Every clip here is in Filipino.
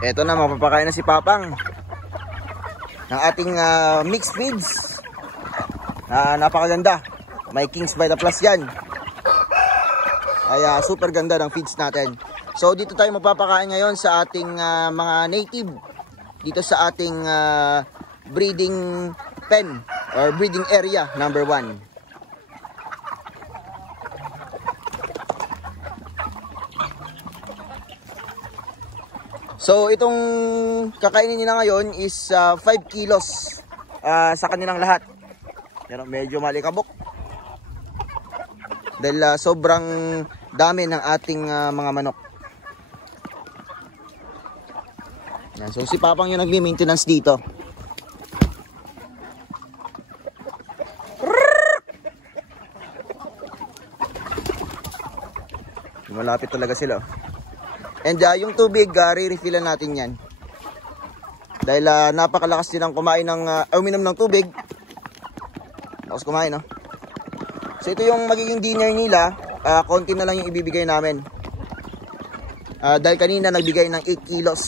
Eto na, mapapakain na si Papang ng ating mixed feeds. Napakaganda. May Kings by the Plus yan. Ay super ganda ng feeds natin. So dito tayo magpapakain ngayon sa ating mga native. Dito sa ating breeding pen or breeding area number 1. So itong kakainin nila ngayon is 5 kilos sa kanilang lahat. Pero medyo malikabok. Dahil sobrang dami ng ating mga manok. Yan, so si Papang yung nagme-maintenance dito. Malapit talaga sila. And yung tubig, re-refillan natin yan. Dahil napakalakas din ang kumain ng, uminom ng tubig. Lakas kumain, no? So ito yung magiging dinner nila. Konti na lang yung ibibigay namin. Dahil kanina nagbigay ng 8 kilos.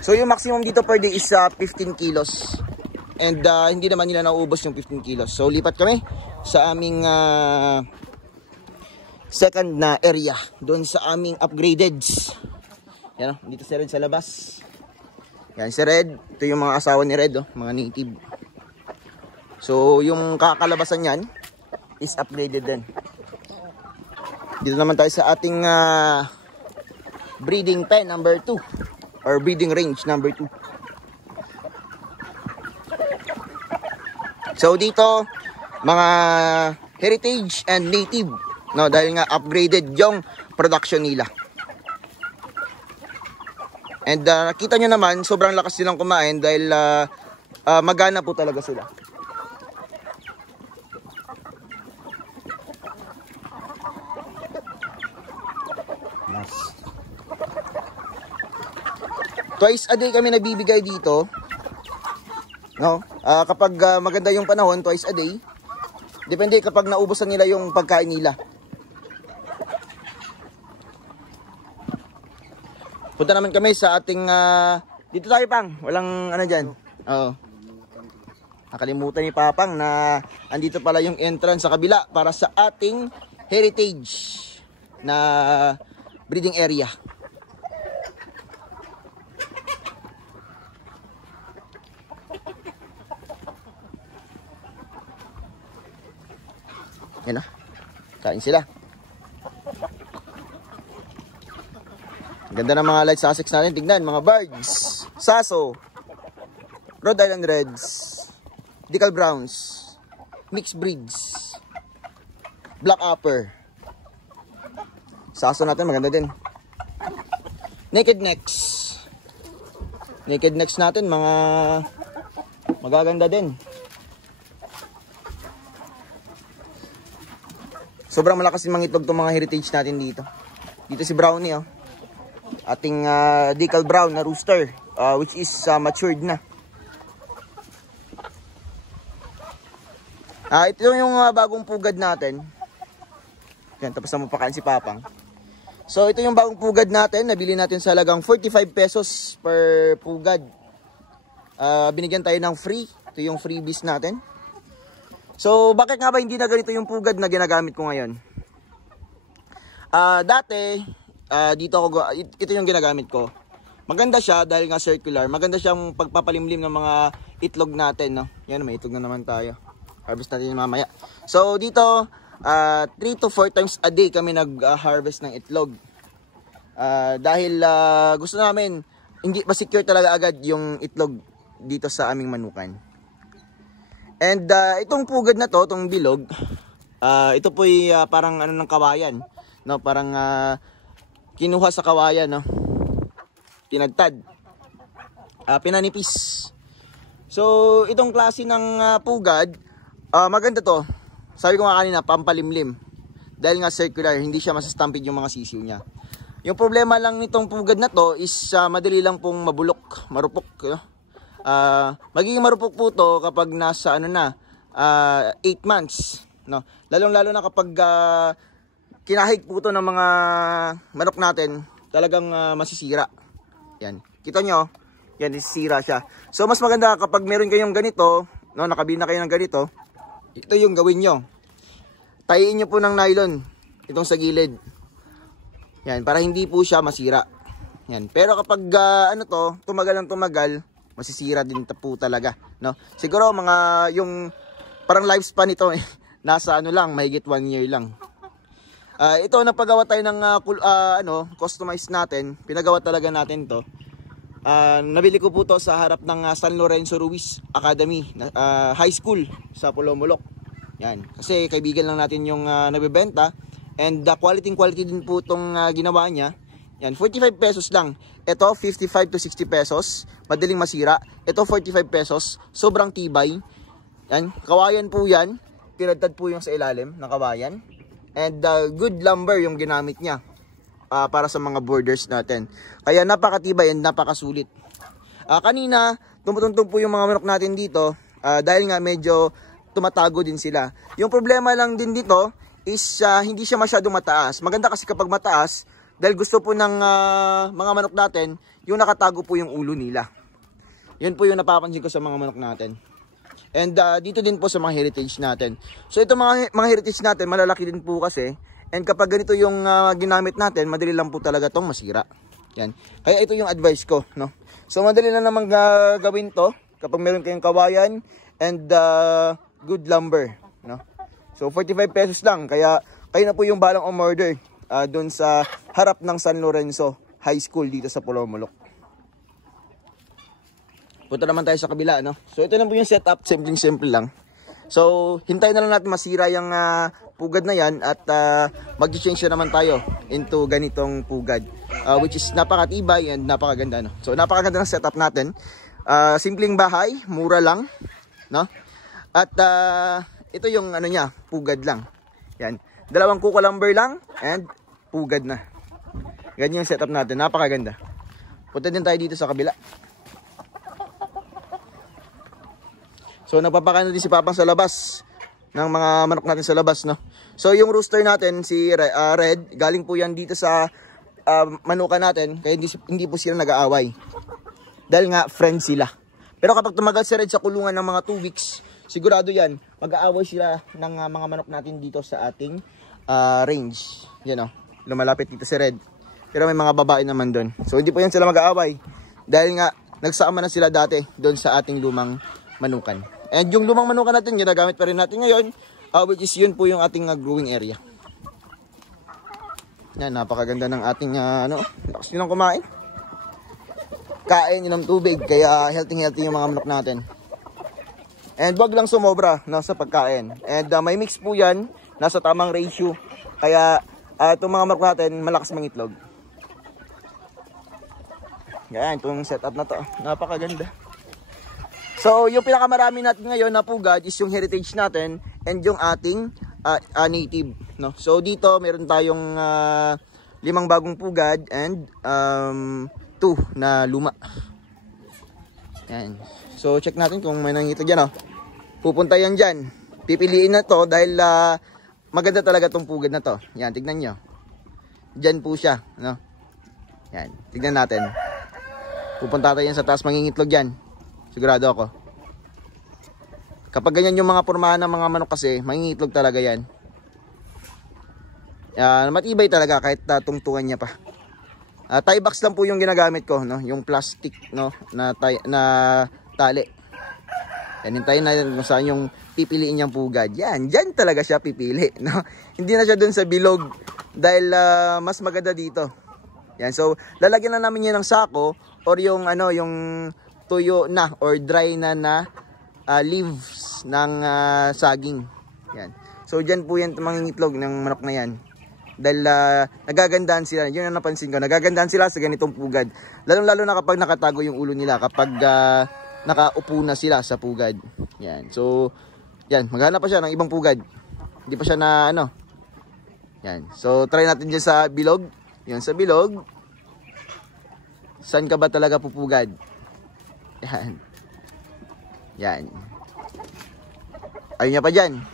So yung maximum dito per day is 15 kilos. And hindi naman nila nauubos yung 15 kilos. So lipat kami sa aming second na area, doon sa aming upgraded. Yan, dito si Red sa labas. Yan si Red, ito yung mga asawa ni Red, mga native. So yung kakalabasan yan is upgraded din. Dito naman tayo sa ating breeding pen number 2 or breeding range number 2. So dito mga heritage and native. No, dahil nga upgraded yung production nila. And nakita nyo naman, sobrang lakas silang kumain dahil magana po talaga sila. Nice. Twice a day kami nabibigay dito. No? Kapag maganda yung panahon, twice a day. Depende kapag naubusan nila yung pagkain nila. Punta naman kami sa ating dito tayo, Pang. Walang ano dyan. Oo. Nakalimutan ni Papang na andito pala yung entrance sa kabila para sa ating heritage na breeding area. Yan na. Kain sila. Ganda ng mga light Sussex natin. Tignan, mga birds. Saso. Rhode Island Reds. Decal Browns. Mixed breeds. Black Upper. Saso natin, maganda din. Naked Necks. Naked Necks natin, mga magaganda din. Sobrang malakas yung mga itlog itong mga heritage natin dito. Dito si Brownie, oh. Ating Decal Brown na rooster, which is matured na. Ito yung bagong pugad natin. Yan, tapos na mapakain si Papang. So ito yung bagong pugad natin. Nabili natin sa halagang 45 pesos per pugad. Binigyan tayo ng free. Ito yung freebies natin. So bakit nga ba hindi na ganito yung pugad na ginagamit ko ngayon? Dati dito ako, ito yung ginagamit ko. Maganda siya dahil nga circular. Maganda siyang pagpapalimlim ng mga itlog natin, no? Yan, may itlog na naman tayo. Harvest natin mamaya. So dito 3 to 4 times a day kami nag-harvest ng itlog. Dahil gusto namin hindi ma-secure talaga agad yung itlog dito sa aming manukan. And itong pugad na to, itong bilog, ito po'y parang ano ng kawayan, no? Parang kinuha sa kawayan, no? Tinagtad. Pinanipis. So itong klase ng pugad, maganda to. Sabi ko nga kanina, pampalimlim. Dahil nga circular, hindi siya masastampid yung mga sisiw niya. Yung problema lang nitong pugad na to is madali lang pong mabulok, marupok. Magiging marupok po to kapag nasa 8 months. No? Lalong-lalo na kapag kinahig po to ng mga manok natin, talagang masisira. Yan. Kita nyo, yan, sira siya. So, mas maganda kapag meron kayong ganito, no, nakabili na kayo ng ganito, ito yung gawin nyo. Tayiin nyo po ng nylon, itong sa gilid. Yan, para hindi po siya masira. Yan. Pero kapag, tumagal ng tumagal, masisira din po talaga, no? Siguro, yung, parang lifespan nito, nasa mahigit 1 year lang. Ito, napagawa tayo ng customized natin. Pinagawa talaga natin to. Nabili ko po to sa harap ng San Lorenzo Ruiz Academy, high school sa Pulomolok. Yan. Kasi kaibigan lang natin yung nabibenta. And quality din po itong ginawa niya. Yan, 45 pesos lang. Ito, 55 to 60 pesos. Madaling masira. Ito, 45 pesos. Sobrang tibay. Yan, kawayan po yan. Tinadtad po yung sa ilalim ng kawayan. And good lumber yung ginamit niya para sa mga borders natin. Kaya napakatibay and napakasulit. Kanina, tumutuntong po yung mga manok natin dito dahil nga medyo tumatago din sila. Yung problema lang din dito is hindi siya masyadong mataas. Maganda kasi kapag mataas dahil gusto po ng mga manok natin yung nakatago po yung ulo nila. Yun po yung napapansin ko sa mga manok natin. And dito din po sa mga heritage natin. So ito mga heritage natin, malalaki din po kasi. And kapag ganito yung ginamit natin, madali lang po talaga tong masira. Yan. Kaya ito yung advice ko, no? So madali lang naman gawin to kapag meron kayong kawayan and good lumber, no? So 45 pesos lang. Kaya kayo na po yung balang umorder doon sa harap ng San Lorenzo High School dito sa Pulomolok. Punta naman tayo sa kabila, no? So ito na po yung setup, simple lang. So hintayin na lang natin masira yung pugad na yan at mag-change na naman tayo into ganitong pugad, which is napakatibay and napakaganda, no? So napakaganda ng setup natin. Simpleng bahay, mura lang, no? At ito yung niya, pugad lang. Yan. 2 kuko lumber lang and pugad na. Ganyan yung setup natin, napakaganda. Punta din tayo dito sa kabila. So nagpapakain din si Papang sa labas ng mga manok natin sa labas, no. So yung rooster natin si Red, galing po yan dito sa manukan natin, kaya hindi po sila nag-aaway. Dahil nga friends sila. Pero kapag tumagal si Red sa kulungan ng mga 2 weeks, sigurado yan, mag-aaway sila ng mga manok natin dito sa ating range. Yan, no. Lumalapit dito si Red. Pero may mga babae naman doon. So hindi po yan sila mag-aaway. Dahil nga nagsama na sila dati doon sa ating lumang manukan. And yung lumang manukan natin, ginagamit pa rin natin ngayon, which is yun po yung ating growing area. Yan, napakaganda ng ating, lakas nyo lang kumain. Kain, inom tubig, kaya healthy yung mga manok natin. And wag lang sumobra, no, sa pagkain. And may mix po yan, nasa tamang ratio. Kaya itong mga manok natin, malakas mangitlog. Yan, itong setup na to, napakaganda. So, yung pinakamarami natin ngayon na pugad is yung heritage natin and yung ating native, no? So, dito meron tayong 5 bagong pugad and 2 na luma. Yan. So, check natin kung may nangito dyan, oh. Pupunta yan dyan. Pipiliin na to dahil maganda talaga tong pugad na to. Yan, tignan nyo. Dyan po siya, no? Yan, tignan natin. Pupunta tayo yan sa taas, mangingitlog yan. Sigurado ako. Kapag ganyan yung mga pormahan ng mga manok kasi, mangingitlog talaga yan. Matibay talaga kahit tungtungan niya pa. Tie box lang po yung ginagamit ko, no? Yung plastic, no, na tali. Yan, hintayin na kung saan yung pipiliin niyang pugad. Yan, dyan talaga siya pipili, no? Hindi na siya dun sa bilog dahil mas maganda dito. Yan, so lalagyan na namin yan ng sako or yung yung tuyo na or dry na leaves ng saging. Yan. So dyan po yan mangingitlog ng manok na yan. Dahil nagagandahan sila. Yun ang napansin ko. Nagagandahan sila sa ganitong pugad. Lalong-lalo na kapag nakatago yung ulo nila. Kapag nakaupo na sila sa pugad. Yan. So, yan. Maghanap pa siya ng ibang pugad. Hindi pa siya na Yan. So, try natin dyan sa bilog. Yan sa bilog. Saan ka ba talaga pupugad? Yan. Yan. Ayun niya pa dyan.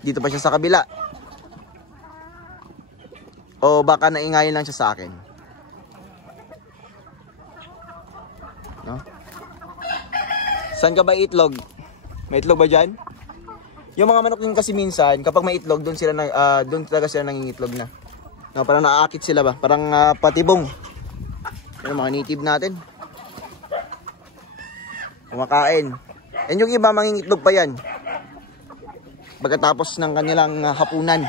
Dito pa siya sa kabila. O baka naingayin lang siya sa akin. No? Saan ka ba itlog? May itlog ba dyan? Yung mga manok din kasi minsan, kapag may itlog, doon talaga sila nangingitlog na. No, parang naaakit sila ba? Parang patibong. Yung mga native natin. Kumakain. And yung iba, mangingitlog pa yan. Pagkatapos ng kanilang hapunan.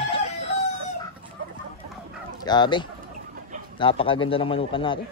Grabe. Napakaganda ng manukan natin.